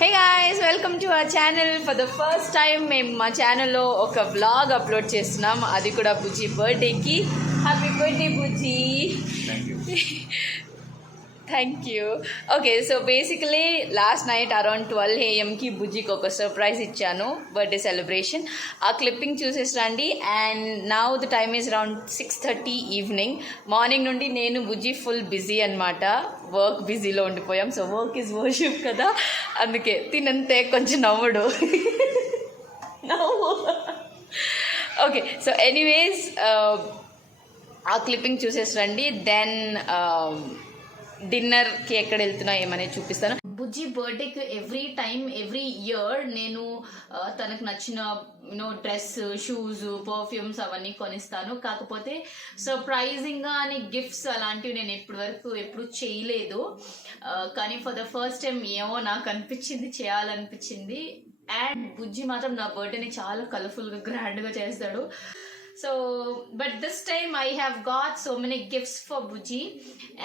Hey guys, welcome to our channel. For the first time మేము మా ఛానల్లో ఒక వ్లాగ్ అప్లోడ్ చేస్తున్నాం, అది కూడా బుజ్జి బర్త్డేకి. Happy birthday Bujji. Thank you. Okay, so basically last night around 12 AM బుజ్జికి ఒక సర్ప్రైజ్ ఇచ్చాను, బర్త్డే సెలబ్రేషన్. ఆ క్లిప్పింగ్ చూసేసి రండి. And now the time is around 6:30 evening. Morning నుండి నేను బుజ్జి ఫుల్ బిజీ అనమాట, వర్క్ బిజీలో ఉండిపోయాం. సో వర్క్ ఈజ్ వర్షిప్ కదా, అందుకే తినంతే కొంచెం నవ్వుడు. నవ్వు. ఓకే, సో ఎనీవేస్ ఆ క్లిప్పింగ్ చూసేసి రండి. దెన్ డిన్నర్కి ఎక్కడ వెళ్తున్నా ఏమనేది చూపిస్తాను. బుజ్జి బర్త్డేకి ఎవ్రీ ఇయర్ నేను తనకు నచ్చిన డ్రెస్, షూస్, పర్ఫ్యూమ్స్ అవన్నీ కొనిస్తాను. కాకపోతే సర్ప్రైజింగ్గా అని గిఫ్ట్స్ అలాంటివి నేను ఎప్పుడు చేయలేదు. కానీ ఫర్ ద ఫస్ట్ టైం ఏమో నాకు చేయాలనిపించింది. అండ్ బుజ్జి మాత్రం నా బర్త్డేని చాలా కలర్ఫుల్గా గ్రాండ్గా చేస్తాడు. So but this time I have got so many gifts for బుజ్జి.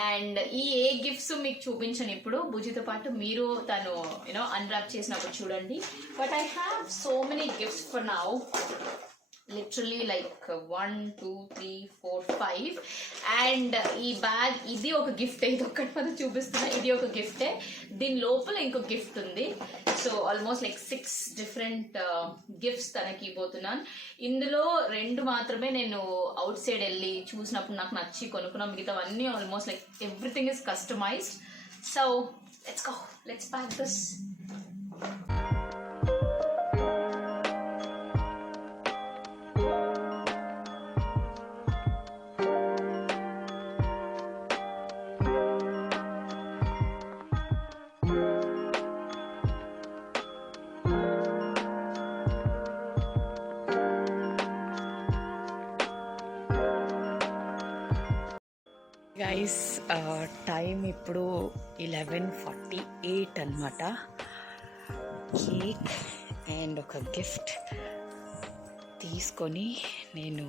అండ్ ఏ గిఫ్ట్స్ మీకు చూపించను ఇప్పుడు. బుజ్జితో పాటు మీరు తను అన్రాప్ చేసినప్పుడు చూడండి. But I have so many gifts for now, literally like 1 2 3 4 5. అండ్ ఈ బ్యాగ్, ఇది ఒక గిఫ్ట్, ఇది ఒక్కటి మనం చూపిస్తున్నా. ఇది ఒక గిఫ్టే, దీని లోపల ఇంకో గిఫ్ట్ ఉంది. So almost like 6 different gifts తనకి ఇవ్వబోతున్నాను. ఇందులో 2 మాత్రమే నేను అవుట్ సైడ్ వెళ్ళి చూసినప్పుడు నాకు నచ్చి కొనుక్కున్నాను. మిగతావన్నీ almost like everything is customised. So let's go, let's pack this. Guys, time ఇప్పుడు 11:48 అనమాట. కేక్ అండ్ ఒక గిఫ్ట్ తీసుకొని నేను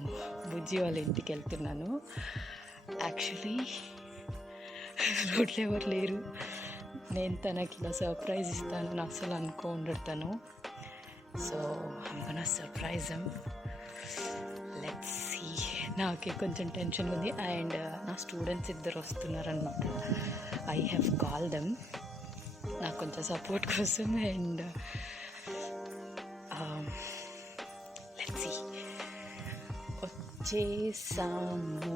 బుజ్జి వాళ్ళ ఇంటికి వెళ్తున్నాను. యాక్చువల్లీ రోడ్లో ఎవరు లేరు, నేను తనకి ఇలా సర్ప్రైజ్ ఇస్తాను అసలు అనుకోండతాను. So I'm gonna surprise him. Let's see. నాకే కొంచెం టెన్షన్ ఉంది. అండ్ నా స్టూడెంట్స్ 2 వస్తున్నారనమాట. ఐ హ్యావ్ కాల్ దెమ్ నాకు కొంచెం సపోర్ట్ కోసం. And let's see. వచ్చేసాము.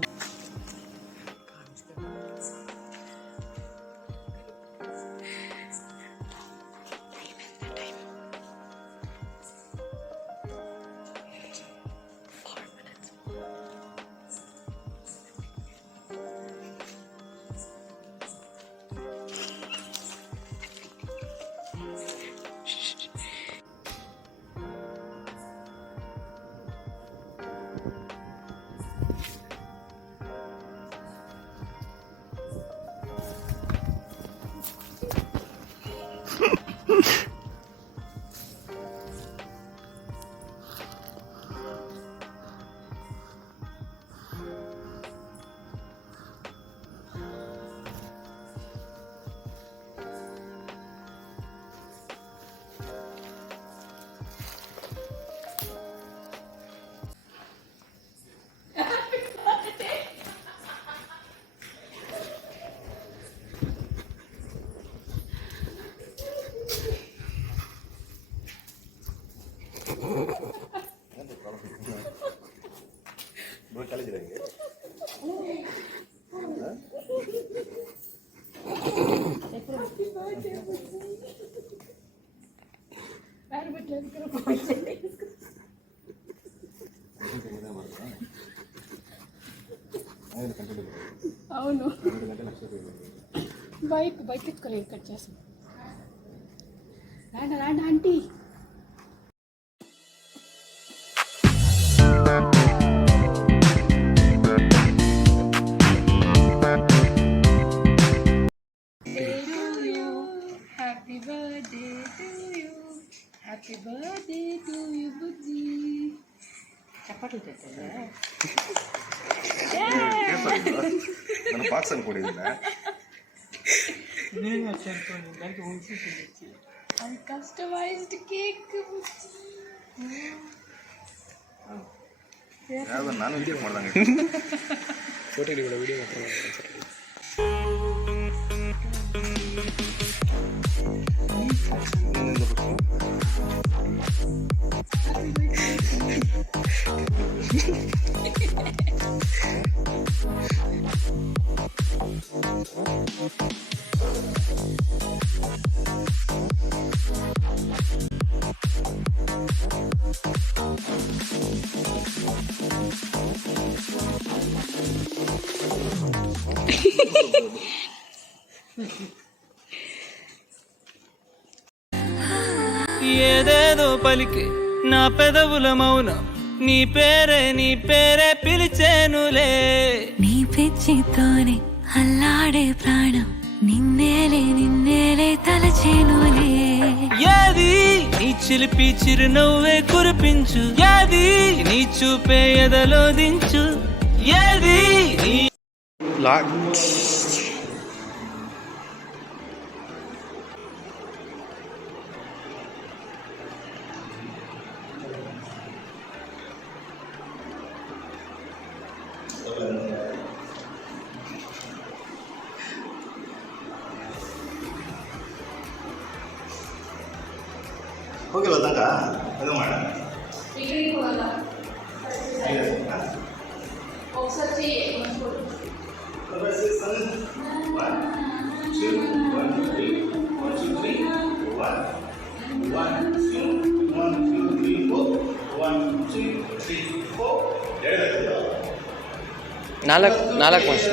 అవును, బైక్ ఎత్తుకోలేదు, కట్ చేస్తాను. రాండి aunty. Happy birthday to you బుజ్జి. చప్పట్లు తెచ్చా కస్టమైజ్డ్ కేక్. ನಾನು ವಿಡಿಯೋ ಮಾಡ್ದಂಗೆ ಫೋಟೋ ಹಿಡಿಬೇಡ, ವಿಡಿಯೋ ಮಾತ್ರ ఏదేదో పలికి నా పెదవుల మౌనం నీ పేరే పిలిచేనులే. నీ పిచ్చితోనే అల్లాడే ప్రాణం నిన్నేలే తలచేనులే. ఏది నీ చిలిపి చిరునవ్వే కురిపించు, ఏది నీ చూపే ఎదలో దించు, ఏది నీ ಹೋಗಿಲ್ಲ ತನಕ ಅದು ಮಾಡ ನಾಲ್ಕು ವರ್ಷ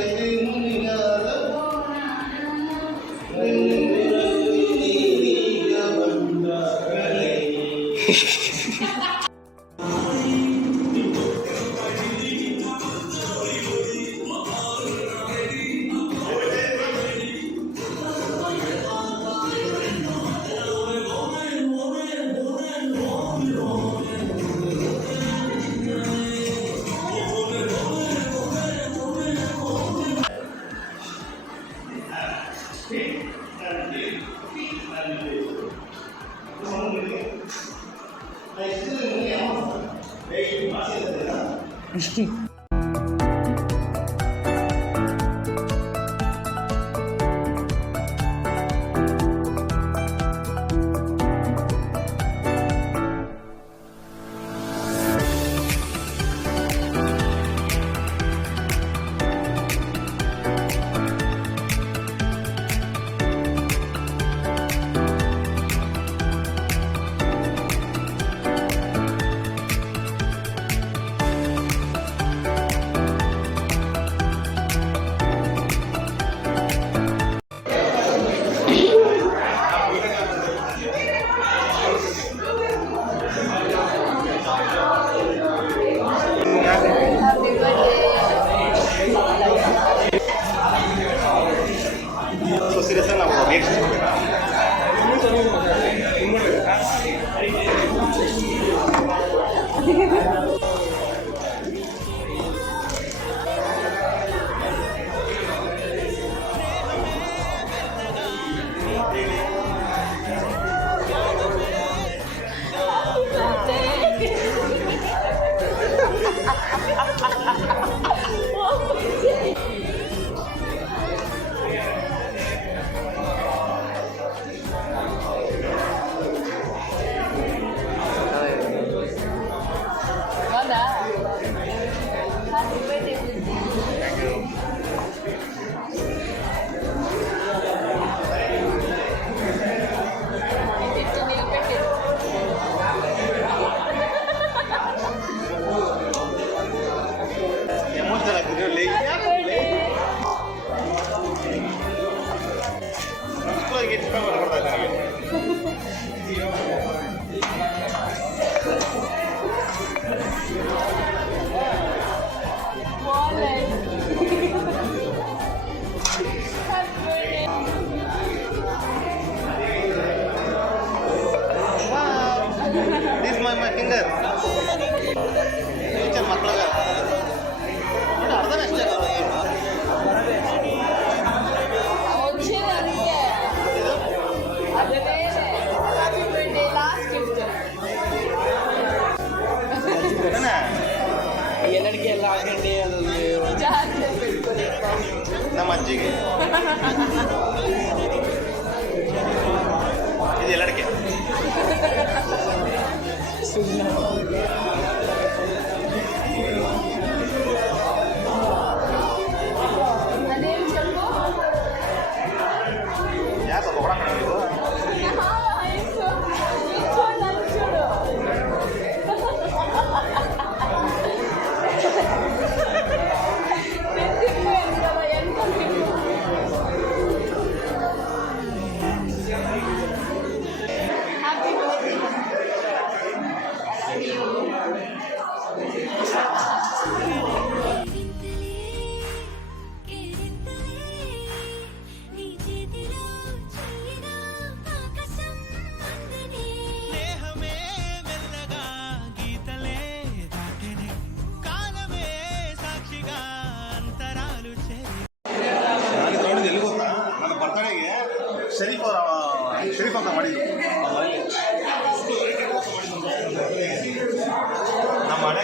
ಶರೀಫ್ ಅಂತ ಮಾಡಿ ನಮ್ಮ ಮನೆ